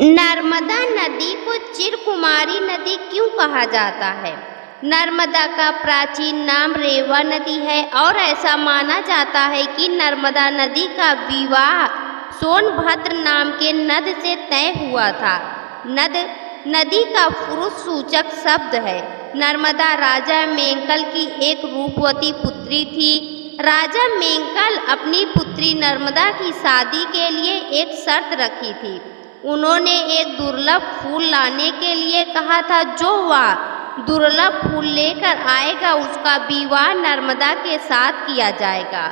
नर्मदा नदी को चिरकुमारी नदी क्यों कहा जाता है? नर्मदा का प्राचीन नाम रेवा नदी है और ऐसा माना जाता है कि नर्मदा नदी का विवाह सोनभद्र नाम के नद से तय हुआ था। नद नदी का पुरुष सूचक शब्द है। नर्मदा राजा मेंकल की एक रूपवती पुत्री थी। राजा मेंकल अपनी पुत्री नर्मदा की शादी के लिए एक शर्त रखी थी। उन्होंने एक दुर्लभ फूल लाने के लिए कहा था। जो वह दुर्लभ फूल लेकर आएगा उसका विवाह नर्मदा के साथ किया जाएगा।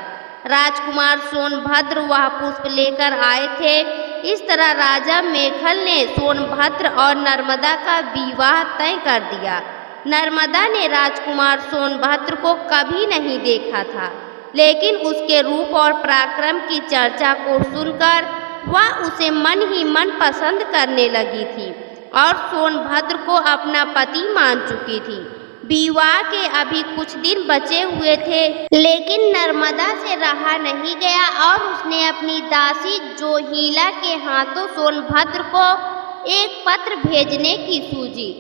राजकुमार सोनभद्र वह पुष्प लेकर आए थे। इस तरह राजा मेंकल ने सोनभद्र और नर्मदा का विवाह तय कर दिया। नर्मदा ने राजकुमार सोनभद्र को कभी नहीं देखा था, लेकिन उसके रूप और पराक्रम की चर्चा को सुनकर वह उसे मन ही मन पसंद करने लगी थी और सोनभद्र को अपना पति मान चुकी थी। विवाह के अभी कुछ दिन बचे हुए थे, लेकिन नर्मदा से रहा नहीं गया और उसने अपनी दासी जोहिला के हाथों सोनभद्र को एक पत्र भेजने की सूझी।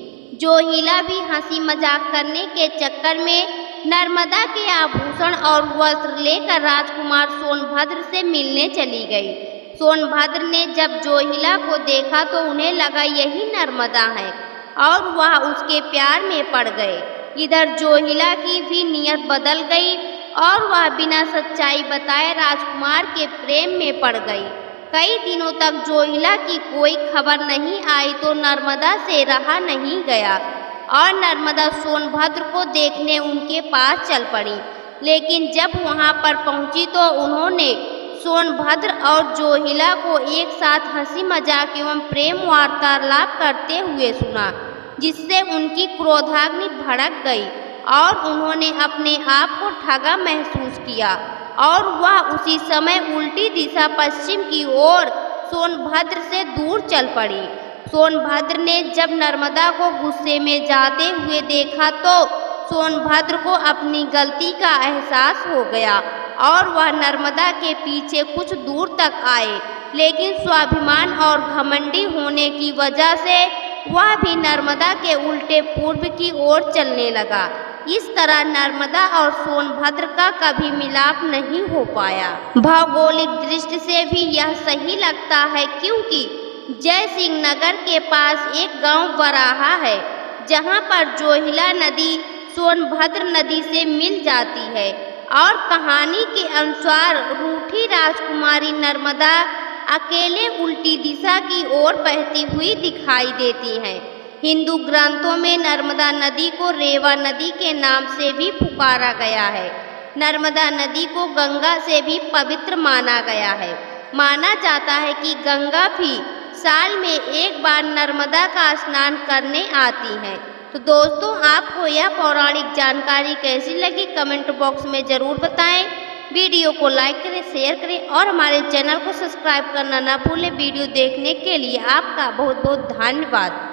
जोहिला भी हंसी मजाक करने के चक्कर में नर्मदा के आभूषण और वस्त्र लेकर राजकुमार सोनभद्र से मिलने चली गई। सोनभद्र ने जब जोहिला को देखा तो उन्हें लगा यही नर्मदा है और वह उसके प्यार में पड़ गए। इधर जोहिला की भी नियत बदल गई और वह बिना सच्चाई बताए राजकुमार के प्रेम में पड़ गई। कई दिनों तक जोहिला की कोई खबर नहीं आई तो नर्मदा से रहा नहीं गया और नर्मदा सोनभद्र को देखने उनके पास चल पड़ी। लेकिन जब वहां पर पहुंची तो उन्होंने सोनभद्र और जोहिला को एक साथ हंसी मजाक एवं प्रेम वार्तालाप करते हुए सुना, जिससे उनकी क्रोधाग्नि भड़क गई और उन्होंने अपने आप को ठगा महसूस किया और वह उसी समय उल्टी दिशा पश्चिम की ओर सोनभद्र से दूर चल पड़ी। सोनभद्र ने जब नर्मदा को गुस्से में जाते हुए देखा तो सोनभद्र को अपनी गलती का एहसास हो गया और वह नर्मदा के पीछे कुछ दूर तक आए, लेकिन स्वाभिमान और घमंडी होने की वजह से वह भी नर्मदा के उल्टे पूर्व की ओर चलने लगा। इस तरह नर्मदा और सोनभद्र का कभी मिलाप नहीं हो पाया। भौगोलिक दृष्टि से भी यह सही लगता है, क्योंकि जयसिंह नगर के पास एक गांव बराहा है, जहां पर जोहिला नदी सोनभद्र नदी से मिल जाती है और कहानी के अनुसार रूठी राजकुमारी नर्मदा अकेले उल्टी दिशा की ओर बहती हुई दिखाई देती हैं। हिंदू ग्रंथों में नर्मदा नदी को रेवा नदी के नाम से भी पुकारा गया है। नर्मदा नदी को गंगा से भी पवित्र माना गया है। माना जाता है कि गंगा भी साल में एक बार नर्मदा का स्नान करने आती है। तो दोस्तों, आपको यह पौराणिक जानकारी कैसी लगी कमेंट बॉक्स में ज़रूर बताएं। वीडियो को लाइक करें, शेयर करें और हमारे चैनल को सब्सक्राइब करना ना भूलें। वीडियो देखने के लिए आपका बहुत बहुत धन्यवाद।